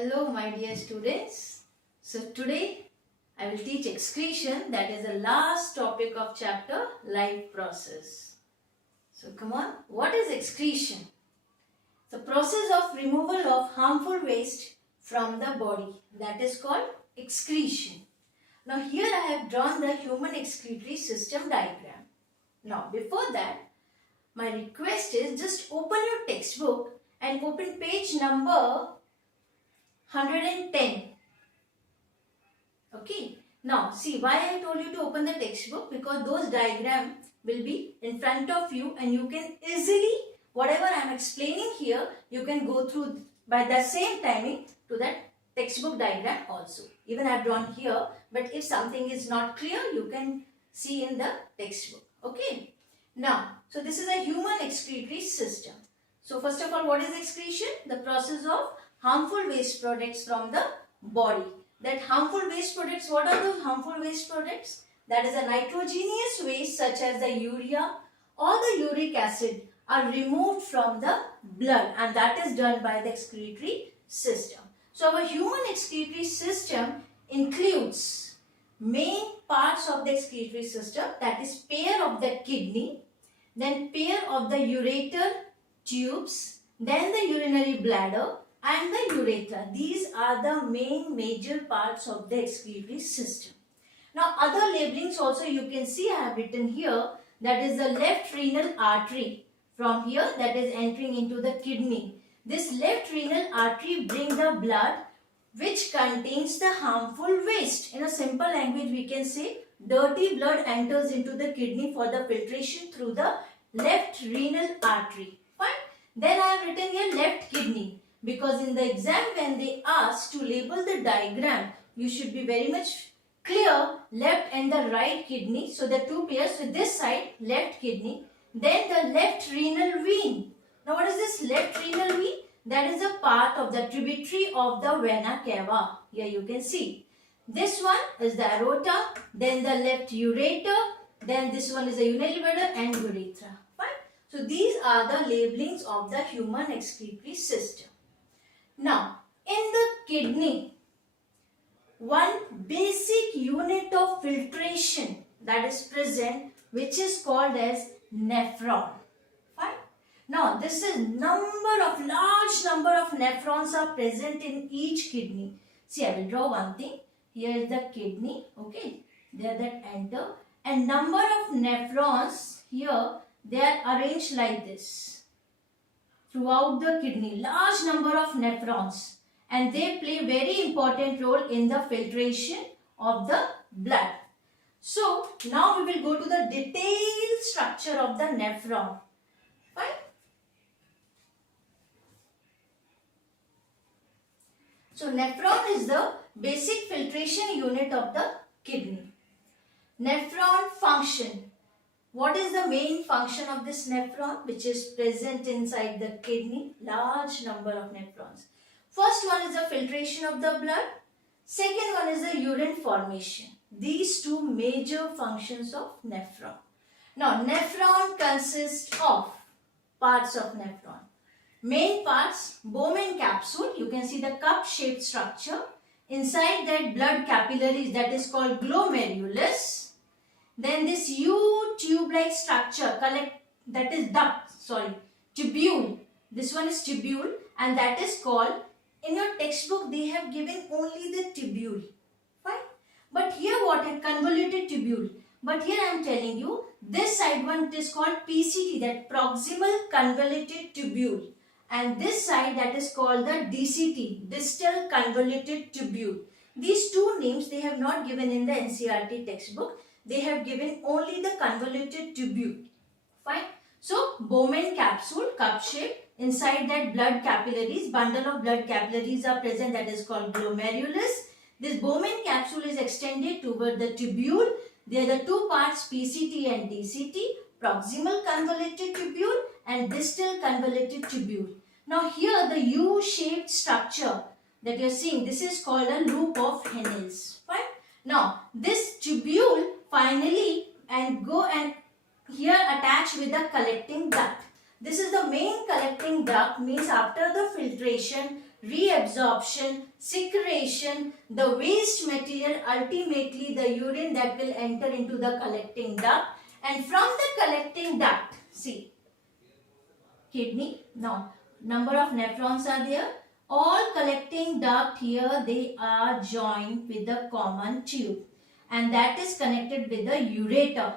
Hello my dear students. So today I will teach excretion, that is the last topic of chapter life process. So come on, what is excretion? The process of removal of harmful waste from the body, that is called excretion. Now here I have drawn the human excretory system diagram. Now before that, my request is just open your textbook and open page number 110. Okay. Now see why I told you to open the textbook, because those diagrams will be in front of you and you can easily, whatever I am explaining here, you can go through by the same timing to that textbook diagram also. Even I have drawn here, but if something is not clear, you can see in the textbook. Okay. Now, so this is a human excretory system. So first of all, what is excretion? The process of harmful waste products from the body. That harmful waste products, what are those harmful waste products? That is a nitrogenous waste such as the urea or the uric acid are removed from the blood, and that is done by the excretory system. So our human excretory system includes main parts of the excretory system, that is pair of the kidney, then pair of the ureter tubes, then the urinary bladder and the urethra. These are the main major parts of the excretory system. Now other labelings also you can see I have written here, that is the left renal artery from here, that is entering into the kidney. This left renal artery brings the blood which contains the harmful waste. In a simple language we can say dirty blood enters into the kidney for the filtration through the left renal artery. Fine. Then I have written here left kidney, because in the exam when they ask to label the diagram, you should be very much clear left and the right kidney. So the two pairs with this side left kidney, then the left renal vein. Now what is this left renal vein? That is a part of the tributary of the vena cava. Here you can see. This one is the aorta, then the left ureter, then this one is the urinary bladder and urethra. Fine. So these are the labelings of the human excretory system. Now, in the kidney, one basic unit of filtration that is present, which is called as nephron. Fine. Now, this is large number of nephrons are present in each kidney. See, I will draw one thing. Here is the kidney. Okay, there that enter, and number of nephrons here, they are arranged like this throughout the kidney, large number of nephrons, and they play very important role in the filtration of the blood. So now we will go to the detailed structure of the nephron. Fine. So nephron is the basic filtration unit of the kidney. Nephron function. What is the main function of this nephron which is present inside the kidney? Large number of nephrons. First one is the filtration of the blood. Second one is the urine formation. These two major functions of nephron. Now nephron consists of parts of nephron. Main parts, Bowman capsule. You can see the cup shaped structure. Inside that blood capillaries, that is called glomerulus. Then this U-tube-like structure, that is tubule. This one is tubule, and that is called, in your textbook they have given only the tubule. Fine. But here what? A convoluted tubule. But here I am telling you, this side one is called PCT, that proximal convoluted tubule. And this side, that is called the DCT, distal convoluted tubule. These two names they have not given in the NCERT textbook. They have given only the convoluted tubule. Fine. So Bowman capsule, cup shape. Inside that blood capillaries, bundle of blood capillaries are present, that is called glomerulus. This Bowman capsule is extended toward the tubule. There are the two parts, PCT and DCT, proximal convoluted tubule and distal convoluted tubule. Now here the U-shaped structure that you are seeing, this is called a loop of Henle's. Fine. Now this tubule finally go and here attach with the collecting duct. This is the main collecting duct, means after the filtration reabsorption, secretion, the waste material, ultimately the urine that will enter into the collecting duct, and from the collecting duct, see, kidney, now number of nephrons are there, all collecting duct here, they are joined with the common tube, and that is connected with the ureter.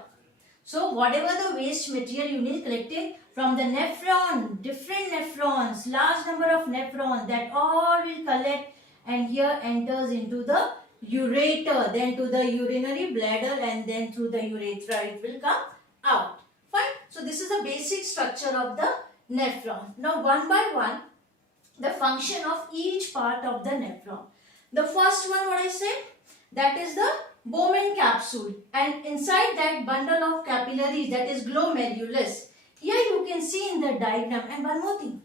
So whatever the waste material you need collected from the nephron, different nephrons, large number of nephrons, that all will collect and here enters into the ureter, then to the urinary bladder, and then through the urethra it will come out. Fine. So this is the basic structure of the nephron. Now one by one, the function of each part of the nephron. The first one, what I said, that is the Bowman capsule, and inside that bundle of capillaries, that is glomerulus. Here you can see in the diagram. And one more thing,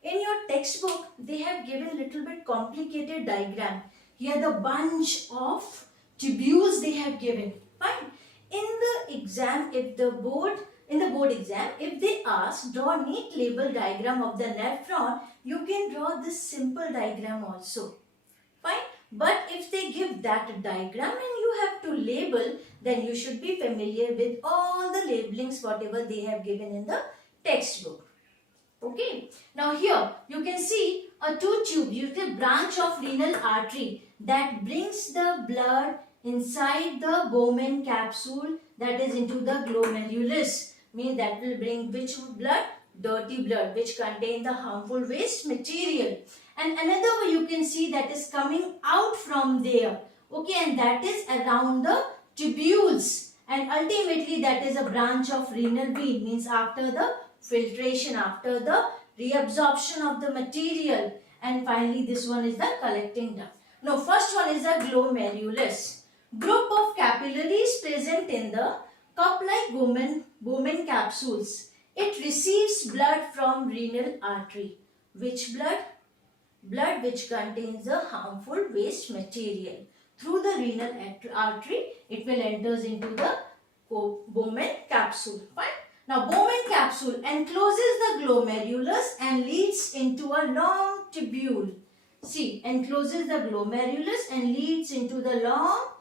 in your textbook they have given little bit complicated diagram. Here the bunch of tubules they have given. Fine. In the exam, if the board exam, if they ask draw neat label diagram of the nephron, you can draw this simple diagram also. Fine. But if they give that diagram and you have to label, then you should be familiar with all the labelings whatever they have given in the textbook. Okay. Now here you can see a two tube, you can branch of renal artery that brings the blood inside the Bowman capsule, that is into the glomerulus. Means that will bring which blood? Dirty blood, which contain the harmful waste material. And another way you can see that is coming out from there. Okay, and that is around the tubules. And ultimately that is a branch of renal vein. Means after the filtration, after the reabsorption of the material. And finally this one is the collecting duct. Now first one is the glomerulus. Group of capillaries present in the cup-like Bowman capsules. It receives blood from renal artery. Which blood? Blood which contains the harmful waste material. Through the renal artery, it will enters into the Bowman capsule. Fine. Now Bowman capsule encloses the glomerulus and leads into a long tubule. See, encloses the glomerulus and leads into the long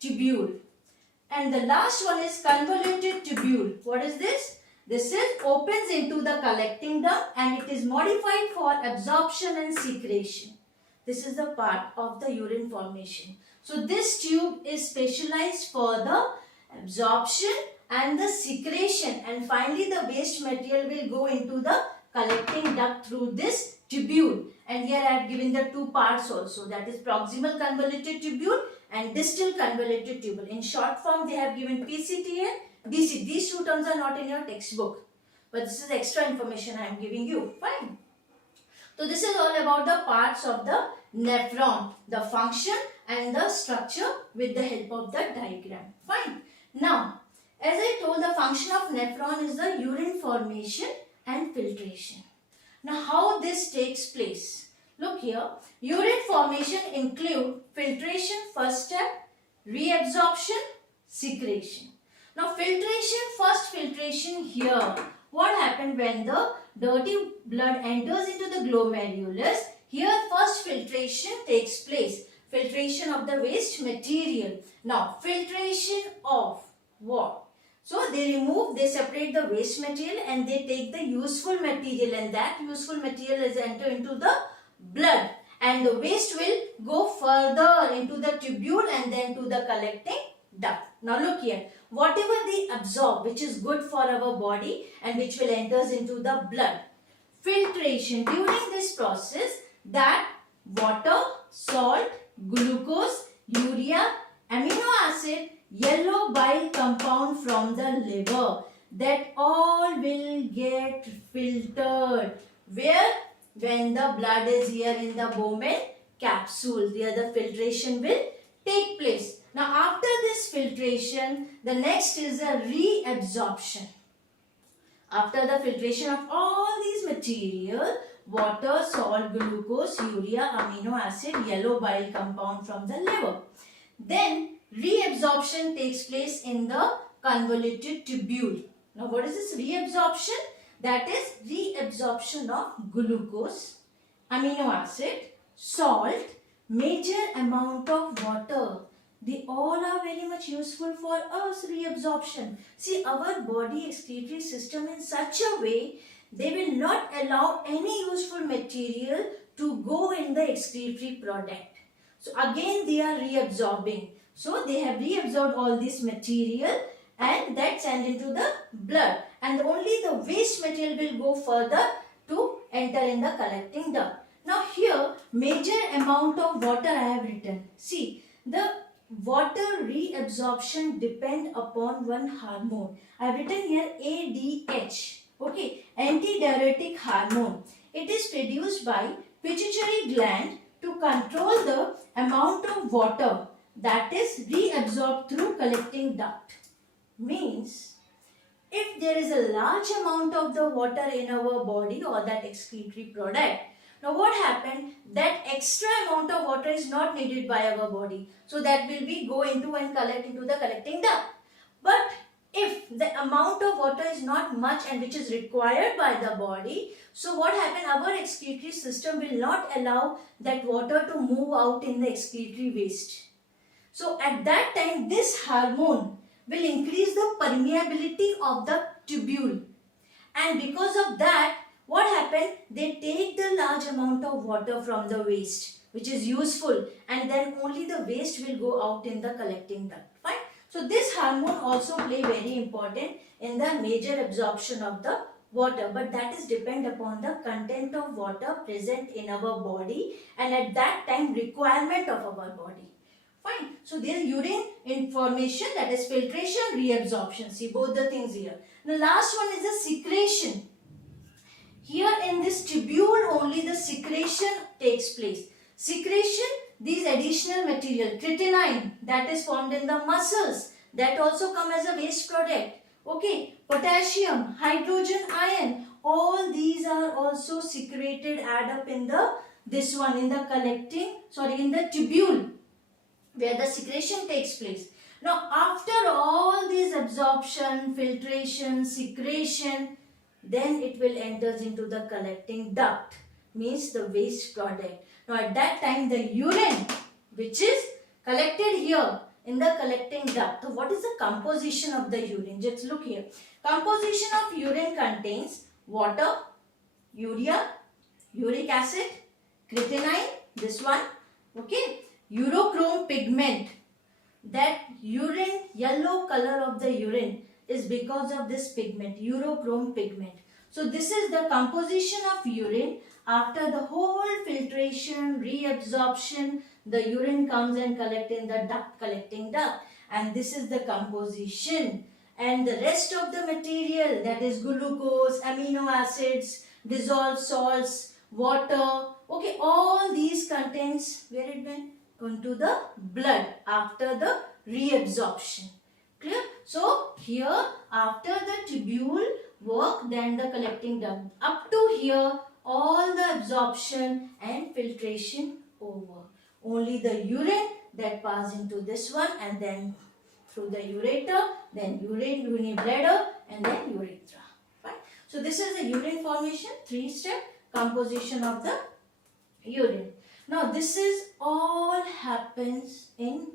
tubule. And the last one is convoluted tubule. What is this? This is opens into the collecting duct and it is modified for absorption and secretion. This is the part of the urine formation. So this tube is specialized for the absorption and the secretion, and finally the waste material will go into the collecting duct through this tubule. And here I have given the two parts also, that is proximal convoluted tubule and distal convoluted tubule. In short form they have given PCT and DC. These two terms are not in your textbook, but this is extra information I am giving you. Fine. So this is all about the parts of the nephron, the function and the structure with the help of the diagram. Fine. Now, as I told, the function of nephron is the urine formation and filtration. Now, how this takes place? Look here, urine formation include filtration first step, reabsorption, secretion. Now, first filtration here. What happened when the dirty blood enters into the glomerulus? Here first filtration takes place. Filtration of the waste material. Now, filtration of what? So, they separate the waste material and they take the useful material, and that useful material is enter into the blood, and the waste will go further into the tubule and then to the collecting duct. Now look here, whatever they absorb which is good for our body and which will enters into the blood. Filtration, during this process, that water, salt, glucose, urea, amino acid, yellow bile compound from the liver, that all will get filtered. Where? When the blood is here in the Bowman capsule, there the filtration will take place. Now after this filtration, the next is a reabsorption. After the filtration of all these material, water, salt, glucose, urea, amino acid, yellow bile compound from the liver, then reabsorption takes place in the convoluted tubule. Now what is this reabsorption? That is reabsorption of glucose, amino acid, salt, major amount of water. They all are very much useful for us reabsorption. See, our body excretory system in such a way, they will not allow any useful material to go in the excretory product. So again they are reabsorbing. So they have reabsorbed all this material and that sent into the blood, and only the waste material will go further to enter in the collecting duct. Now here major amount of water I have written. See, the water reabsorption depend upon one hormone. I have written here ADH. Okay, antidiuretic hormone. It is produced by pituitary gland to control the amount of water that is reabsorbed through collecting duct. Means if there is a large amount of the water in our body or that excretory product, now what happened, that extra amount of water is not needed by our body, so that will be go into and collect into the collecting duct. But if the amount of water is not much and which is required by the body, so what happened, our excretory system will not allow that water to move out in the excretory waste. So at that time this hormone will increase the permeability of the tubule, and because of that what happened, they take the large amount of water from the waste which is useful, and then only the waste will go out in the collecting duct. Fine. So this hormone also play very important in the major absorption of the water, but that is depend upon the content of water present in our body and at that time requirement of our body. Fine. So there is urine information, that is filtration, reabsorption. See both the things here. The last one is the secretion. Here in this tubule only the secretion takes place. Secretion, these additional material, creatinine that is formed in the muscles, that also come as a waste product. Okay, potassium, hydrogen ion, all these are also secreted, add up in the this one in the in the tubule where the secretion takes place. Now after all this absorption, filtration, secretion, then it will enters into the collecting duct, means the waste product. Now at that time the urine which is collected here in the collecting duct. So what is the composition of the urine? Just look here. Composition of urine contains water, urea, uric acid, creatinine, this one, okay, urochrome pigment. That urine, yellow color of the urine is because of this pigment, urochrome pigment. So this is the composition of urine. After the whole filtration, reabsorption, the urine comes and collect in the duct, collecting duct, and this is the composition. And the rest of the material, that is glucose, amino acids, dissolved salts, water, okay, all these contents, where it went? Into the blood after the reabsorption. Clear? So here after the tubule work, then the collecting duct. Up to here all the absorption and filtration over. Only the urine that pass into this one, and then through the ureter, then urine bladder, and then urethra. Fine. So this is the urine formation, 3-step composition of the urine. Now this is all happens in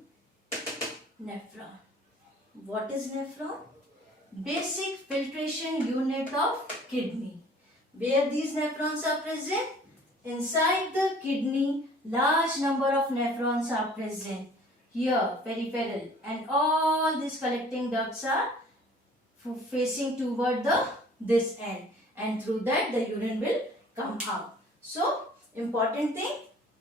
nephron. What is nephron? Basic filtration unit of kidney. Where these nephrons are present? Inside the kidney, large number of nephrons are present. Here, peripheral, and all these collecting ducts are facing toward this end, and through that the urine will come out. So important thing,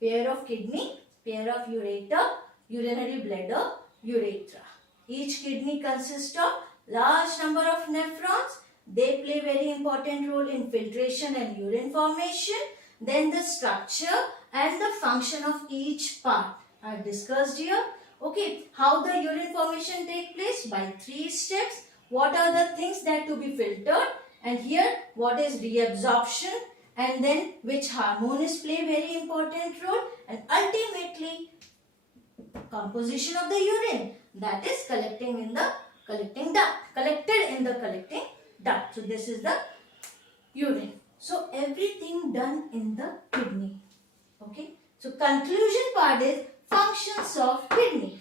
pair of kidney, pair of ureter, urinary bladder, urethra. Each kidney consists of large number of nephrons. They play very important role in filtration and urine formation. Then the structure and the function of each part are discussed here. Okay, how the urine formation take place? By 3 steps. What are the things that to be filtered? And here what is reabsorption? And then which hormones play very important role? And ultimately composition of the urine, that is collecting in the collecting duct, collected in the collecting duct. So this is the urine. So everything done in the kidney. Okay. So conclusion part is functions of kidney.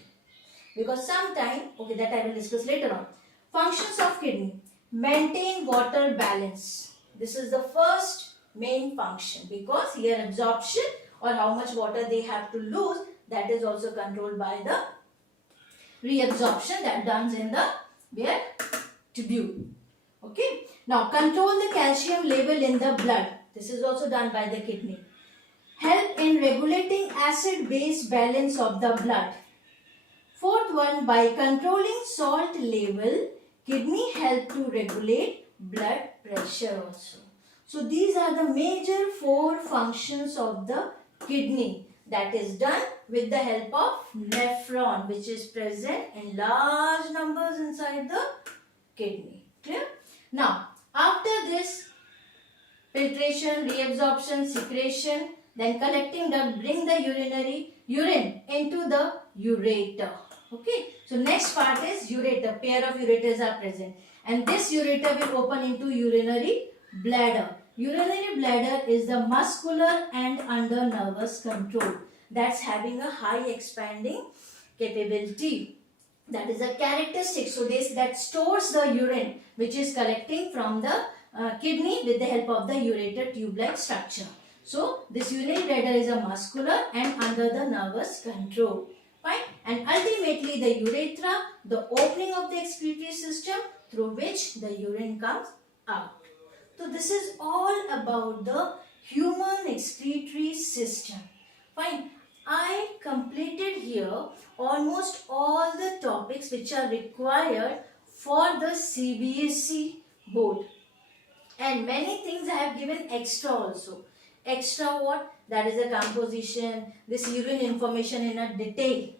Because sometime, okay, that I will discuss later on. Functions of kidney. Maintain water balance. This is the first main function, because here absorption or how much water they have to lose, that is also controlled by the reabsorption that done in the where tubule. Okay. Now control the calcium level in the blood. This is also done by the kidney. Help in regulating acid-base balance of the blood. Fourth one, by controlling salt level, kidney help to regulate blood pressure also. So these are the major 4 functions of the kidney that is done with the help of nephron, which is present in large numbers inside the kidney. Clear? Now, after this, filtration, reabsorption, secretion, then collecting duct, bring the urine into the ureter. Okay, so next part is ureter. Pair of ureters are present, and this ureter will open into urinary bladder. Urinary bladder is the muscular and under nervous control that's having a high expanding capability. That is a characteristic. So that stores the urine which is collecting from the kidney with the help of the ureter tube-like structure. So this urinary bladder is a muscular and under the nervous control. Fine. And ultimately the urethra, the opening of the excretory system through which the urine comes out. So this is all about the human excretory system. Fine. I completed here almost all the topics which are required for the Cbse board. And many things I have given extra also. Extra what? That is the composition, this urine information in a detail.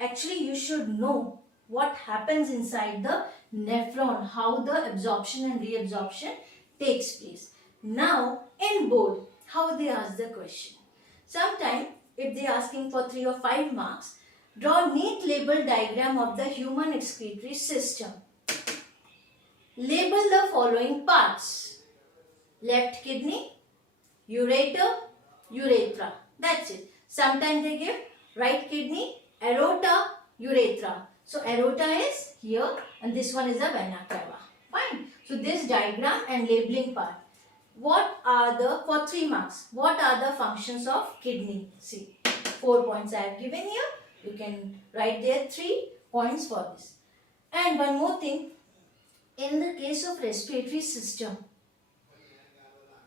Actually, you should know what happens inside the nephron, how the absorption and reabsorption takes place. Now, in board, how they ask the question. Sometimes, if they are asking for 3 or 5 marks, draw neat label diagram of the human excretory system. Label the following parts. Left kidney, ureter, urethra. That's it. Sometimes they give right kidney, aorta, urethra. So aorta is here and this one is a vena cava. Fine. So this diagram and labeling part. What are the, for 3 marks, what are the functions of kidney? See, 4 points I have given here. You can write there 3 points for this. And one more thing, in the case of respiratory system,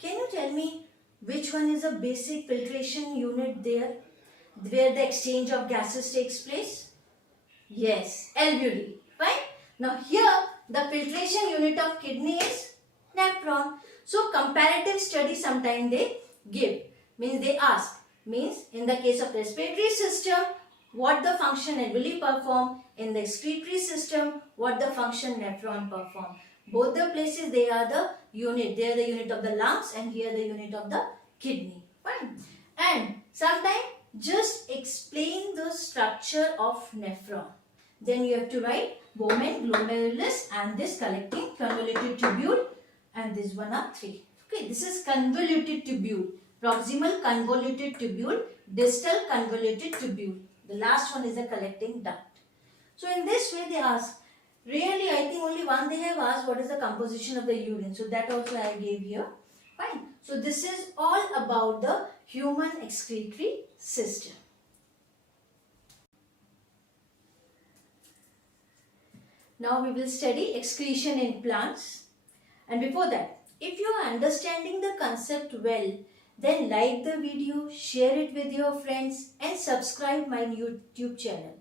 can you tell me which one is a basic filtration unit there, where the exchange of gases takes place? Yes, alveoli. Fine. Now here, the filtration unit of kidney is nephron. So comparative study sometimes they give, means they ask, means in the case of respiratory system, what the function alveoli perform, in the excretory system, what the function nephron perform. Both the places they are the unit, they are the unit of the lungs and here the unit of the kidney. Fine. And sometimes just explain the structure of nephron. Then you have to write Bowman, glomerulus and this collecting convoluted tubule. And this one are 3. Okay, this is convoluted tubule. Proximal convoluted tubule, distal convoluted tubule. The last one is the collecting duct. So in this way they ask, really I think only one they have asked, what is the composition of the urine. So that also I gave here. Fine. So this is all about the human excretory system. Now we will study excretion in plants. And before that, if you are understanding the concept well, then like the video, share it with your friends and subscribe my YouTube channel.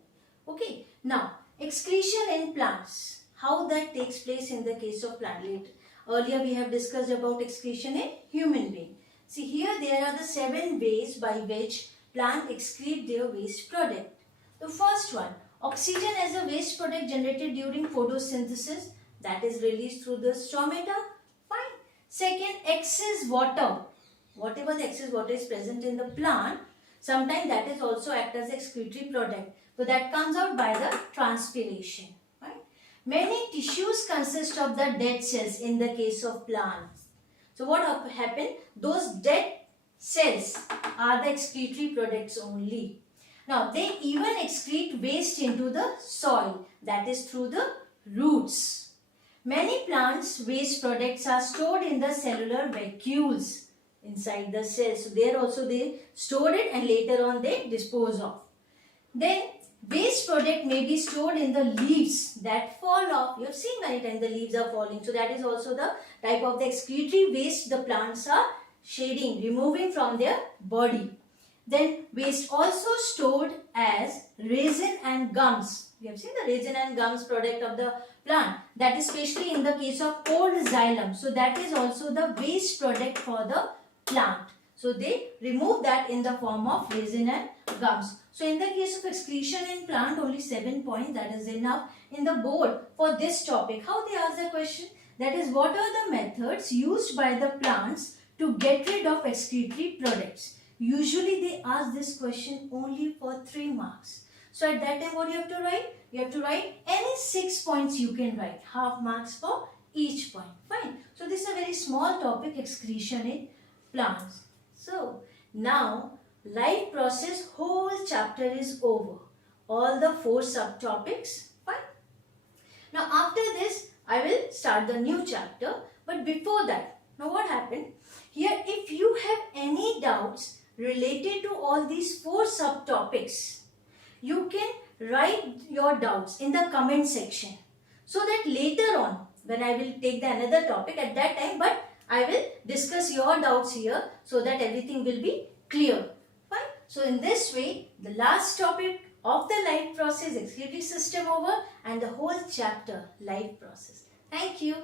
Okay, now excretion in plants, how that takes place in the case of plant. Earlier we have discussed about excretion in human being. See here there are the 7 ways by which plant excrete their waste product. The first one, oxygen as a waste product generated during photosynthesis, that is released through the stomata. Fine. Second, excess water. Whatever the excess water is present in the plant, sometimes that is also act as excretory product. So that comes out by the transpiration. Right? Many tissues consist of the dead cells in the case of plants. So what happened? Those dead cells are the excretory products only. Now, they even excrete waste into the soil, that is through the roots. Many plants' waste products are stored in the cellular vacuoles inside the cells. So, there also they store it and later on they dispose of. Then, waste product may be stored in the leaves that fall off. You have seen many times the leaves are falling. So, that is also the type of the excretory waste the plants are shedding, removing from their body. Then waste also stored as resin and gums. We have seen the resin and gums product of the plant. That is especially in the case of old xylem. So that is also the waste product for the plant. So they remove that in the form of resin and gums. So in the case of excretion in plant, only 7 points, that is enough in the board for this topic. How they ask the question? That is, what are the methods used by the plants to get rid of excretory products? Usually they ask this question only for 3 marks. So at that time what you have to write? You have to write any 6 points you can write. Half marks for each point. Fine. So this is a very small topic, excretion in plants. So now life process whole chapter is over. All the 4 subtopics. Fine. Now after this I will start the new chapter. But before that, now what happened? Here if you have any doubts related to all these 4 subtopics, you can write your doubts in the comment section, so that later on when I will take the another topic at that time, but I will discuss your doubts here so that everything will be clear. Fine. So in this way, the last topic of the life process, excretory system over, and the whole chapter life process. Thank you.